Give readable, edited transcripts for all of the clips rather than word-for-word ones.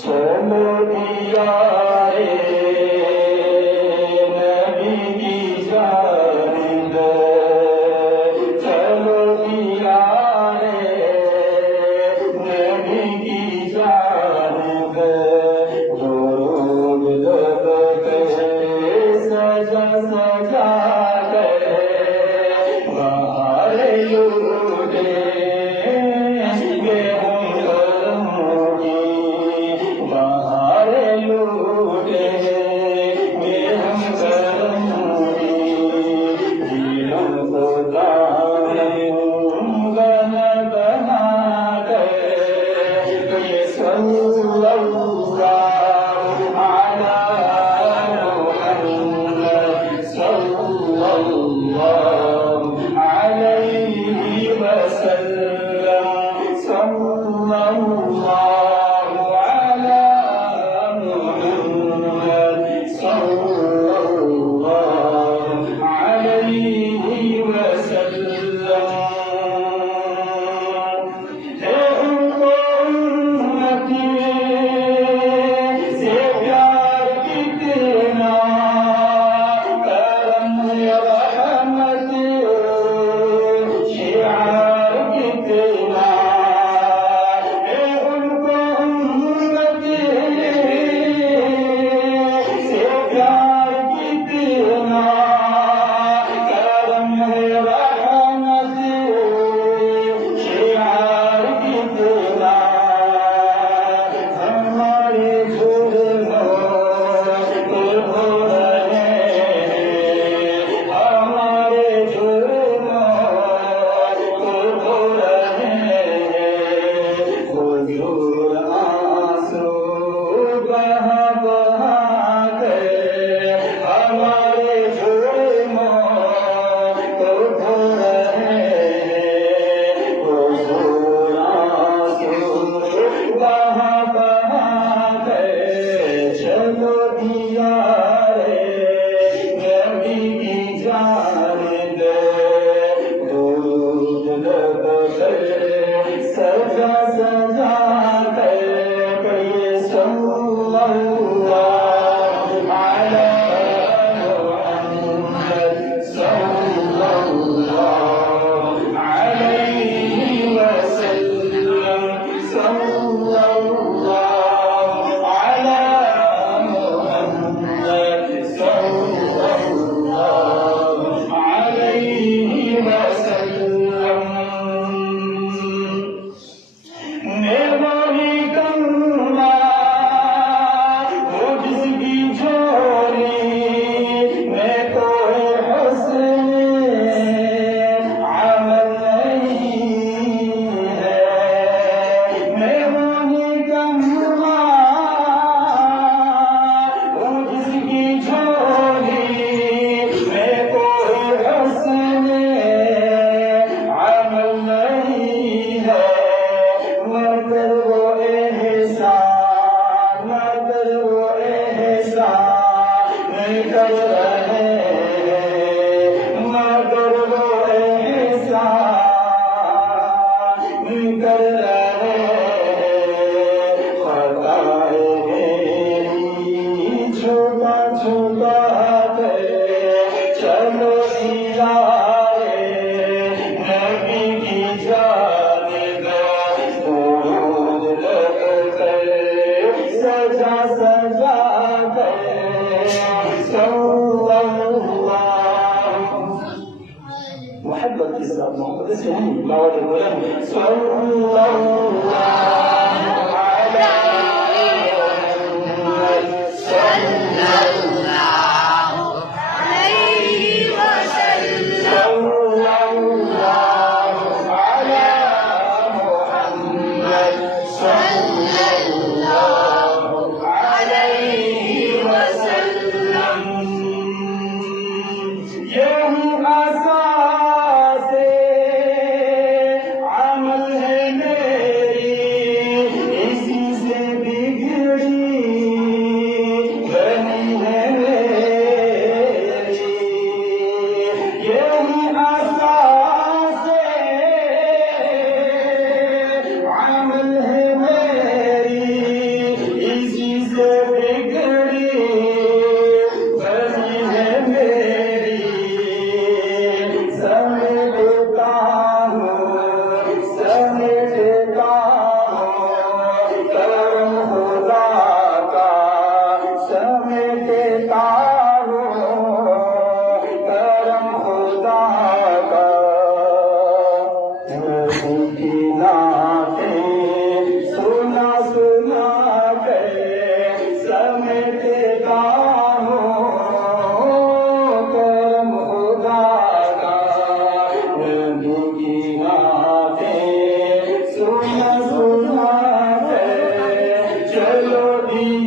चलो दिया रे नबी की जानिब, चलो दिया रे नबी की जानिब, रोग लब पे सजा सजा कर बाहर लूटे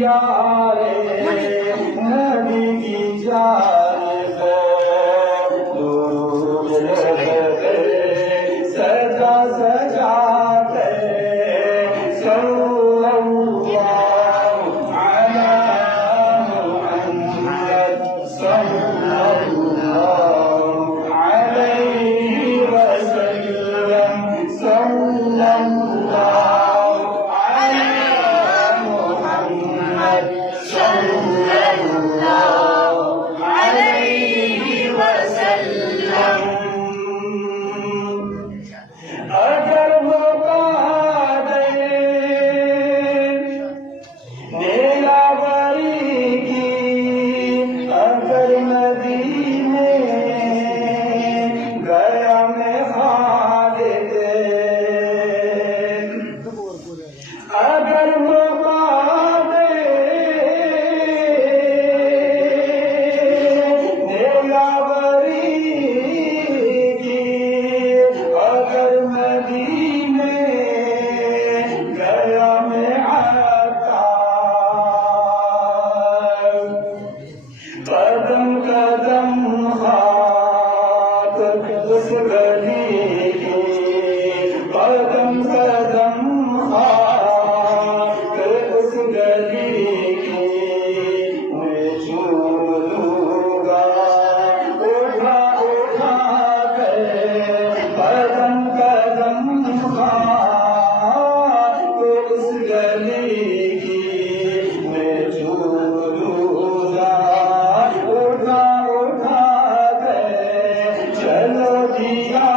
यारे नबी की जानिब दुरूद लिखते सजा सजा के सल्लल्लाहु अला मुहम्मद सल्लल्लाहु अलैहि वसल्लम सल्लल्लाहु अगर वो कादर नेलावरी की अगर मदीने गया मैं खालिद अगर वो कादर नेलावरी की अगर मदीने गया मैं आता कदम कदम खाक उस गली की कदम कदम खाक उस गली की मैं चूम लूंगा उठा उठा कर कदम कदम खाक उस गली की मैं चूम लूंगा उठा उठा कर चलो दिया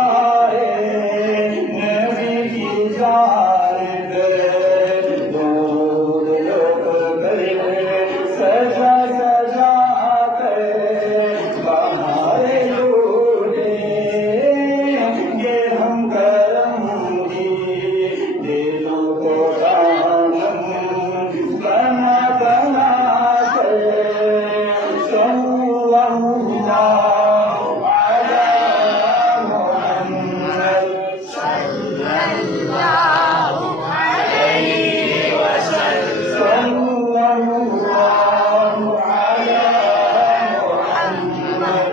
नबी की जानिब दूर लोग गए सजा सजा कर बाहर लूटेंगे हम करम की दिलों को दामन बना बना कर सल्लल्लाहु अला मुहम्मद सल्लल्लाहु अलैहि वसल्लम सल्लल्लाहु अला मुहम्मद